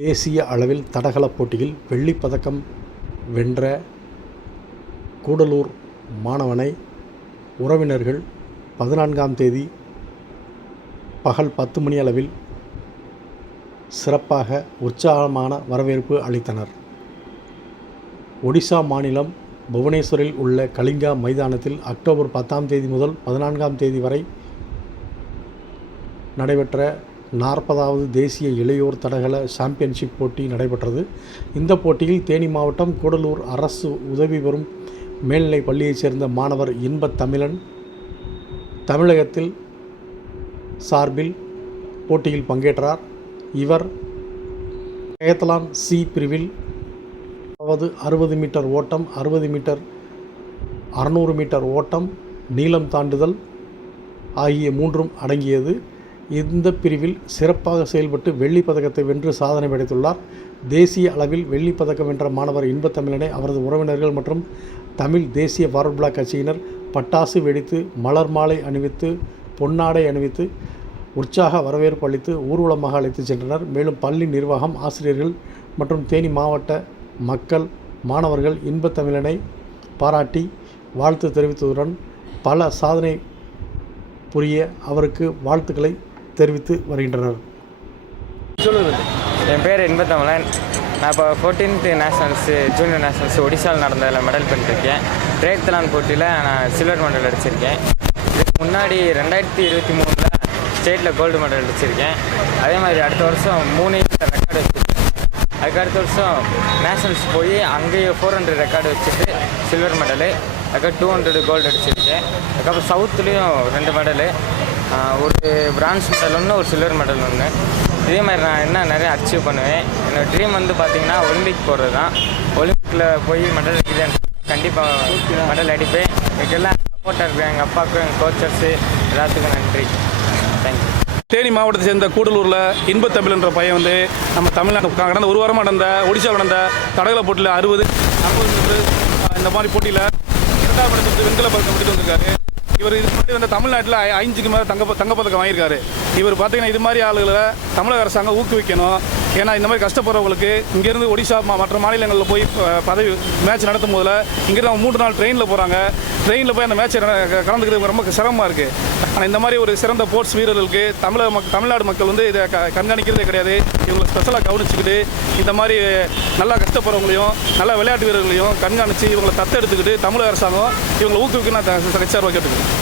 தேசிய அளவில் தடகள போட்டியில் வெள்ளிப் பதக்கம் வென்ற கூடலூர் மாணவனை உறவினர்கள் பதினான்காம் தேதி பகல் பத்து மணி அளவில் சிறப்பாக உற்சாகமான வரவேற்பு அளித்தனர். ஒடிசா மாநிலம் புவனேஸ்வரில் உள்ள கலிங்கா மைதானத்தில் அக்டோபர் பத்தாம் தேதி முதல் பதினான்காம் தேதி வரை நடைபெற்ற நாற்பதாவது தேசிய இளையோர் தடகள சாம்பியன்ஷிப் போட்டி நடைபெற்றது. இந்த போட்டியில் தேனி மாவட்டம் கூடலூர் அரசு உதவி பெறும் மேல்நிலைப் பள்ளியைச் சேர்ந்த மாணவர் இன்பத் தமிழன். தமிழகத்தில் சார்பில் போட்டியில் பங்கேற்றார். இவர் டயத்லான் சி பிரிவில் அதாவது அறுபது மீட்டர் ஓட்டம் அறுபது மீட்டர் அறநூறு மீட்டர் ஓட்டம் நீளம் தாண்டுதல் ஆகிய மூன்றும் அடங்கியது. இந்த பிரிவில் சிறப்பாக செயல்பட்டு வெள்ளிப் பதக்கத்தை வென்று சாதனை படைத்துள்ளார். தேசிய அளவில் வெள்ளி பதக்கம் வென்ற மாணவர் இன்பத்தமிழனை அவரது உறவினர்கள் மற்றும் தமிழ் தேசிய ஃபார்வர்ட் பிளாக் கட்சியினர் பட்டாசு வெடித்து மலர் மாலை அணிவித்து பொன்னாடை அணிவித்து உற்சாக வரவேற்பு அளித்து ஊர்வலமாக அழைத்துச் சென்றனர். மேலும் பள்ளி நிர்வாகம் ஆசிரியர்கள் மற்றும் தேனி மாவட்ட மக்கள் மாணவர்கள் இன்பத்தமிழனை பாராட்டி வாழ்த்து தெரிவித்ததுடன் பல சாதனை புரிய அவருக்கு வாழ்த்துக்களை தெரிவித்து வருகின்றனர். என் பேர் இன்பத்தமிழன். நான் இப்போ ஃபோர்டீன்த் நேஷனல்ஸு ஜூனியர் நேஷனல்ஸ் ஒடிசாவில் நடந்ததில் மெடல் பண்ணிருக்கேன் ட்ரேட்லான் போட்டியில் நான் சில்வர் மெடல் அடிச்சிருக்கேன். இதுக்கு முன்னாடி ரெண்டாயிரத்தி இருபத்தி மூணில் ஸ்டேட்டில் கோல்டு மெடல் அடிச்சிருக்கேன். அதே மாதிரி அடுத்த வருஷம் மூணு ரெக்கார்டு வச்சுருக்கேன். அதுக்கு அடுத்த வருஷம் நேஷனல்ஸ் போய் அங்கேயே ஃபோர் ஹண்ட்ரட் ரெக்கார்டு வச்சுட்டு சில்வர் மெடலு அதுக்கப்புறம் டூ ஹண்ட்ரட் கோல்டு அடிச்சிருக்கேன். அதுக்கப்புறம் சவுத்துலேயும் ரெண்டு மெடலு ஒரு பிரான்ஸ் மெடல் ஒன்று ஒரு சில்வர் மெடல் ஒன்று இதே மாதிரி நான் என்ன நிறைய அச்சீவ் பண்ணுவேன். என்னோடய ட்ரீம் வந்து பார்த்தீங்கன்னா ஒலிம்பிக் போகிறது தான் ஒலிம்பிக்கில் போய் மெடல் அடிக்கிறேன். கண்டிப்பாக மெடல் அடிப்பேன். இதுக்கெல்லாம் சப்போர்ட்டாக இருக்கேன் எங்கள் அப்பாவுக்கும் எங்கள் கோச்சர்ஸு எல்லாத்துக்கும் நன்றி. தேங்க்யூ தேனி மாவட்டத்தை சேர்ந்த கூடலூரில் இன்பத்தமிழ்ன்ற பையன் வந்து நம்ம தமிழ்நாடு கடந்த ஒரு வாரமாக நடந்த ஒடிசாவில் நடந்த தடகள போட்டியில் அறுபது ஐம்பது இந்த மாதிரி போட்டியில் இரண்டாவது இடத்துக்கு வெண்கல பதக்கம் முடித்து வந்திருக்காரு இவர் இது மாதிரி வந்து தமிழ்நாட்டில் ஐ- ஐந்துக்கு மேலே தங்க தங்கப்பதக்கம் வாங்கியிருக்காரு. இவர் பார்த்தீங்கன்னா இது மாதிரி ஆளுகளை தமிழக அரசாங்கம் ஊக்குவிக்கணும். ஏன்னா இந்த மாதிரி கஷ்டப்படுறவங்களுக்கு இங்கேருந்து ஒடிசா மா- மற்ற மாநிலங்களில் போய் பதவி மேட்ச் நடத்தும் போதில் இங்கேருந்து அவங்க மூன்று நாள் ட்ரெயினில் போகிறாங்க ட்ரெயினில் போய் அந்த மேட்சை கலந்துக்கிறது ரொம்ப சிரமமாக இருக்குது ஆனால் இந்த மாதிரி ஒரு சிறந்த ஸ்போர்ட்ஸ் வீரர்களுக்கு தமிழக மக் தமிழ்நாடு மக்கள் வந்து இதை க கண்காணிக்கிறதே கிடையாது இவங்களை ஸ்பெஷலாக கவனிச்சுக்கிட்டு இந்த மாதிரி நல்லா கஷ்டப்படுறவங்களையும் நல்ல விளையாட்டு வீரர்களையும் கண்காணித்து இவங்களை தத்தெடுத்துக்கிட்டு தமிழக அரசாங்கம் இவங்களை ஊக்குவிக்க நான் கட்சியார்வாக கேட்டுக்கிறேன்